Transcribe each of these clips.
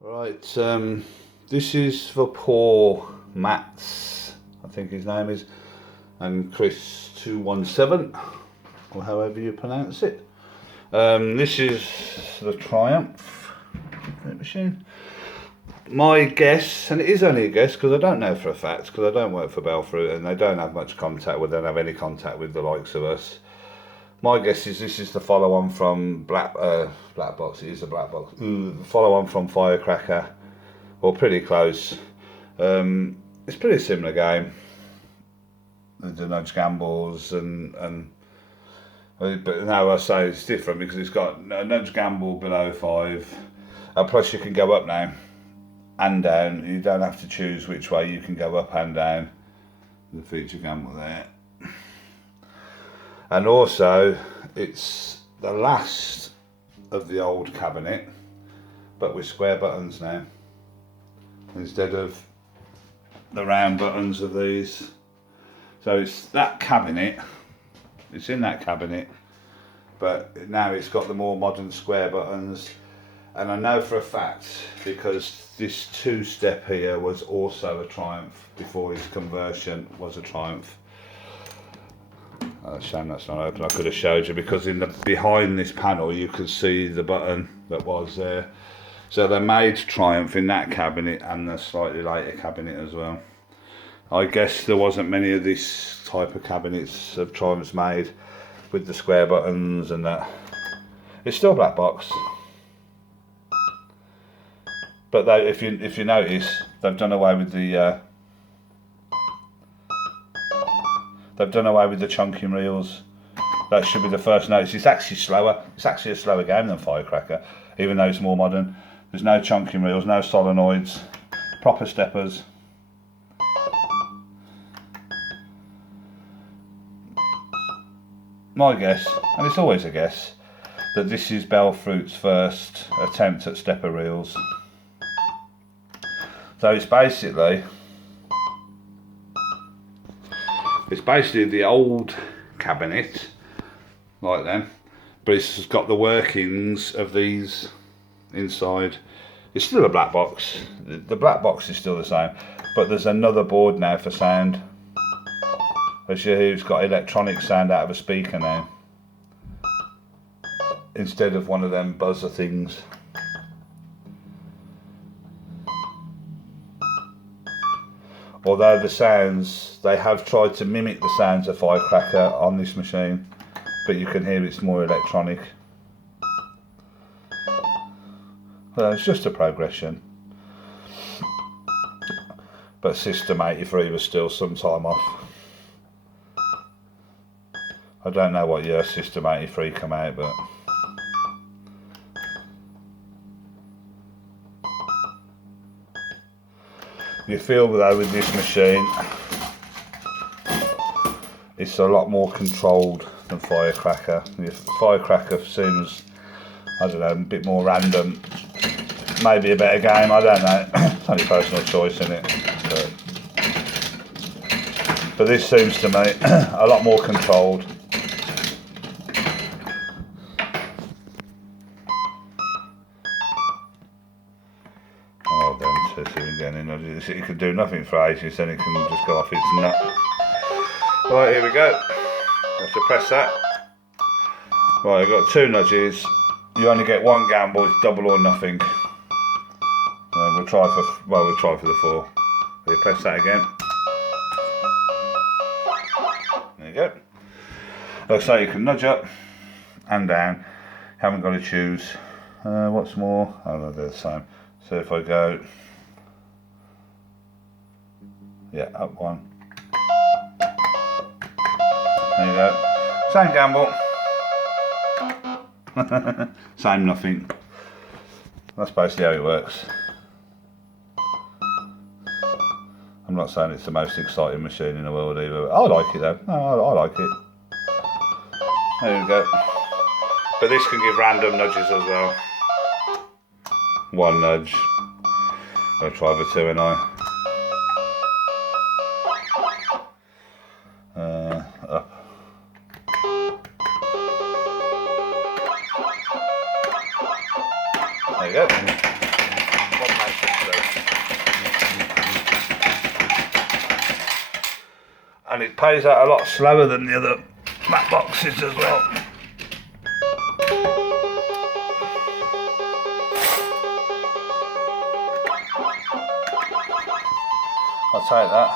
Right, this is for poor Mats, I think his name is, and Chris 217, or however you pronounce it. This is the Triumph machine. My guess, and it is only a guess because I don't know for a fact, because I don't work for Belfruit and they don't have much contact with, they don't have any contact with the likes of us. My guess is this is the follow-on from Black Box. It is a Black Box. Follow-on from Firecracker, or pretty close. It's a pretty similar game. The nudge gambles and but now I say it's different because it's got a nudge gamble below 5, and plus you can go up now and down. You don't have to choose which way, you can go up and down. The feature gamble there. And also, it's the last of the old cabinet, but with square buttons now, instead of the round buttons of these. So it's that cabinet, it's in that cabinet, but now it's got the more modern square buttons. And I know for a fact, because this two-step here was also a Triumph, before his conversion was a Triumph. Shame that's not open. I could have showed you, because in the behind this panel you can see the button that was there. So they made Triumph in that cabinet and the slightly later cabinet as well. I guess there wasn't many of this type of cabinets of Triumphs made with the square buttons and that. It's still black box, but they, if you notice, they've done away with the chunking reels. That should be the first notice. It's actually slower. It's actually a slower game than Firecracker, even though it's more modern. There's no chunking reels, no solenoids, proper steppers. My guess, and it's always a guess, that this is Belfruit's first attempt at stepper reels. So it's basically the old cabinet, like them, but it's got the workings of these inside. It's still a black box. The black box is still the same, but there's another board now for sound. As you hear, it's got electronic sound out of a speaker now, instead of one of them buzzer things. Although the sounds, they have tried to mimic the sounds of Firecracker on this machine, but you can hear it's more electronic. Well, it's just a progression. But System 83 was still some time off. I don't know what year System 83 came out, but you feel though with this machine, it's a lot more controlled than Firecracker. Firecracker seems, I don't know, a bit more random. Maybe a better game, I don't know. It's only personal choice, isn't it? But this seems to me a lot more controlled. It can do nothing for ages, then it can just go off its nut. Right, here we go. I have to press that. Right, I've got 2 nudges. You only get 1 gamble, it's double or nothing. We'll try for the 4. You press that again. There you go. Like I say, you can nudge up and down. Haven't got to choose. What's more? Oh no, they're the same. So if I go, yeah, up 1. There you go. Same gamble. Same nothing. That's basically how it works. I'm not saying it's the most exciting machine in the world either, but I like it though. No, I like it. There we go. But this can give random nudges as well. 1 nudge. I'll try the 2 and I. Up. There you go. and it pays out a lot slower than the other matte boxes as well. I'll take that.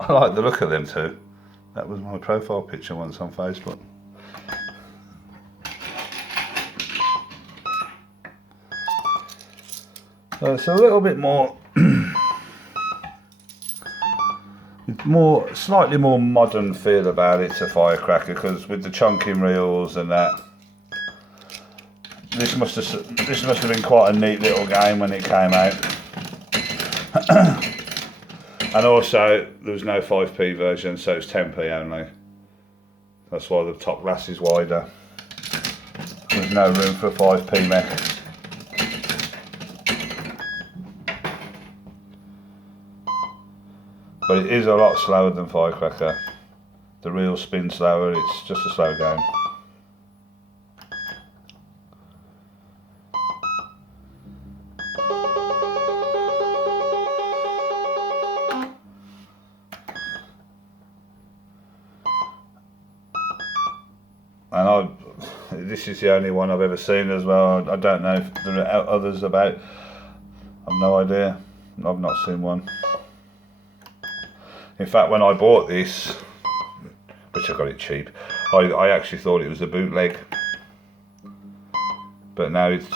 I like the look of them too. That was my profile picture once on Facebook. So it's a little bit more, slightly more modern feel about it to Firecracker, because with the chunking reels and that, this must have been quite a neat little game when it came out. And also there was no 5p version, so it's 10p only. That's why the top glass is wider. There's no room for a 5p mech. But it is a lot slower than Firecracker. The reels spin slower, it's just a slow game. And this is the only one I've ever seen as well. I don't know if there are others about. I've no idea. I've not seen one. In fact, when I bought this, which I got it cheap, I actually thought it was a bootleg. But now it's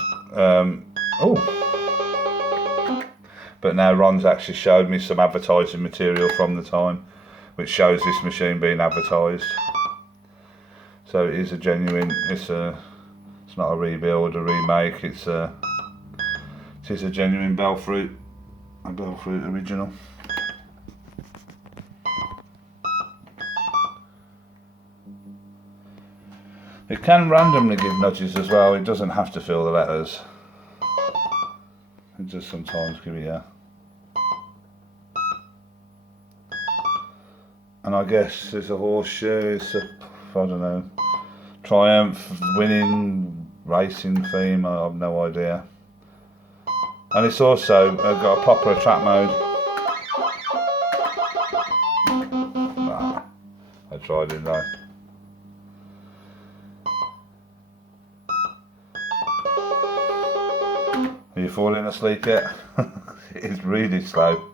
but now Ron's actually showed me some advertising material from the time, which shows this machine being advertised. So it is a genuine. It's not a rebuild, a remake. It is a genuine Belfruit, a Belfruit original. It can randomly give nudges as well. It doesn't have to fill the letters. It does sometimes give it, yeah. And I guess there's a horseshoe. It's a, I don't know, Triumph, winning, racing theme. I have no idea. And it's also got a proper track mode. I tried, didn't I? Are you falling asleep yet? It's really slow.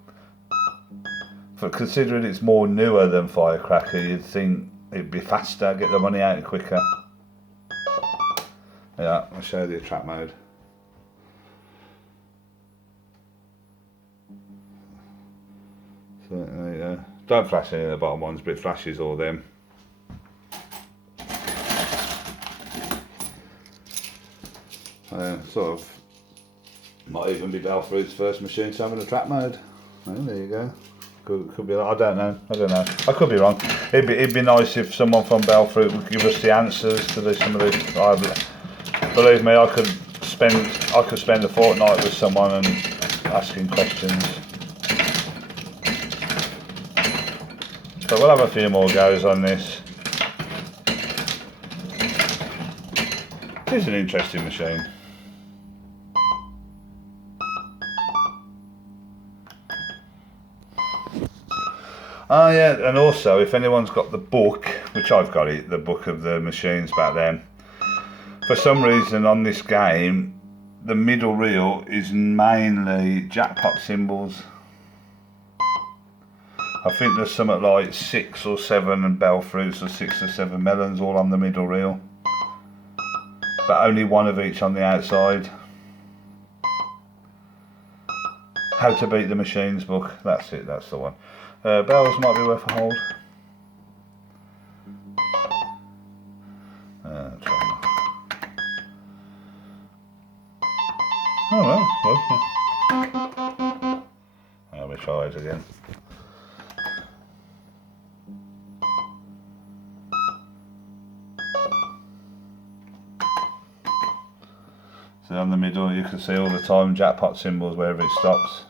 But considering it's more newer than Firecracker, you'd think it'd be faster, get the money out quicker. Yeah, I'll show you the track mode. So there you go. Don't flash any of the bottom ones, but it flashes all them. Sort of might even be Belfruit's first machine to have in a track mode. Oh, there you go. Could be. I don't know. I could be wrong. It'd be nice if someone from Belfruit would give us the answers to some of these. Believe me, I could spend a fortnight with someone and asking questions. So we'll have a few more goes on this. It's an interesting machine. Oh yeah, and also if anyone's got the book, which I've got it, the book of the machines back then, for some reason on this game, the middle reel is mainly jackpot symbols. I think there's something like 6 or 7 and Belfruits or 6 or 7 melons all on the middle reel. But only one of each on the outside. How to beat the machines book, that's it, that's the one. Bells might be worth a hold. Oh well, let me try it again. So on the middle you can see all the time jackpot symbols wherever it stops.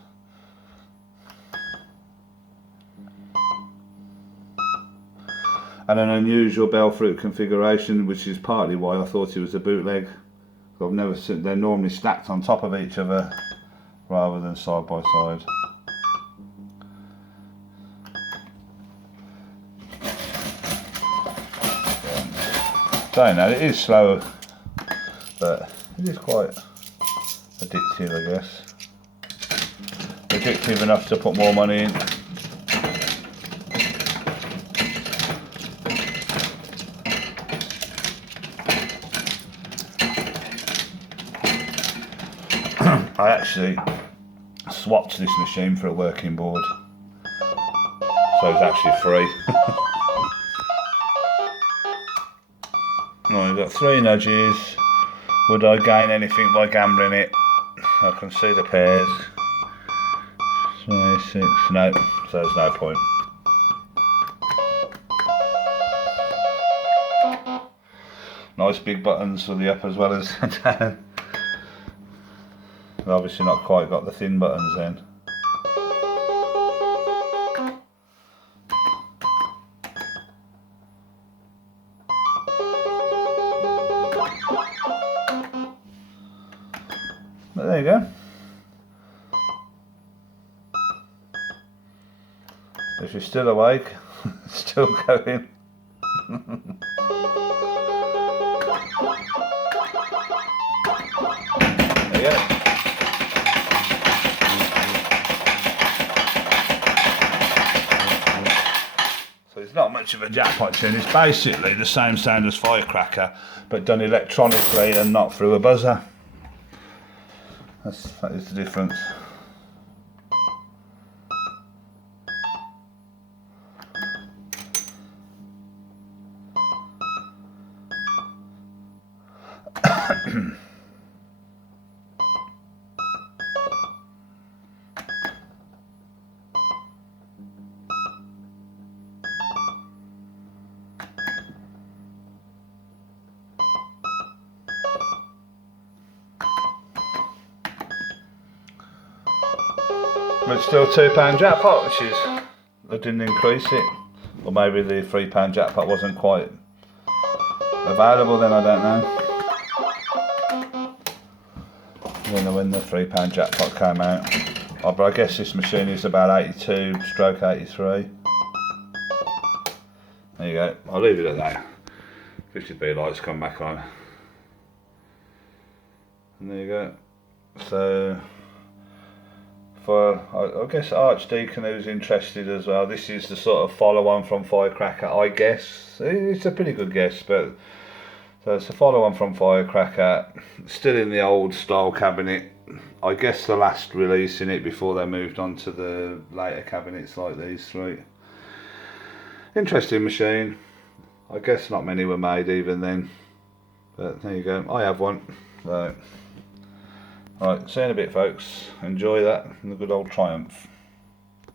And an unusual Belfruit configuration, which is partly why I thought it was a bootleg. I've never seen, they're normally stacked on top of each other, rather than side by side. Saying that, it is slow, but it is quite addictive, I guess. Addictive enough to put more money in. I actually swapped this machine for a working board, so it's actually free. Right, we've got 3 nudges. Would I gain anything by gambling it? I can see the pairs. 3, 6, no, so there's no point. Nice big buttons for the up as well as down. I've obviously not quite got the thin buttons then. But there you go. If you're still awake, still going. There you go. So it's not much of a jackpot tune. It's basically the same sound as Firecracker, but done electronically and not through a buzzer. That is the difference. But it's still £2 jackpot, which is, I didn't increase it. Or maybe the £3 jackpot wasn't quite available then, I don't know. I don't know when the £3 jackpot came out. Oh, but I guess this machine is about 82 stroke 83. There you go, I'll leave it at that. 50p lights come back on. And there you go. So, for, I guess Archdeacon who's interested as well, this is the sort of follow-on from Firecracker, I guess. It's a pretty good guess, but so it's a follow-on from Firecracker, still in the old style cabinet. I guess the last release in it before they moved on to the later cabinets like these 3. Interesting machine. I guess not many were made even then, but there you go, I have one. So, right, see you in a bit folks, enjoy that, and the good old Triumph.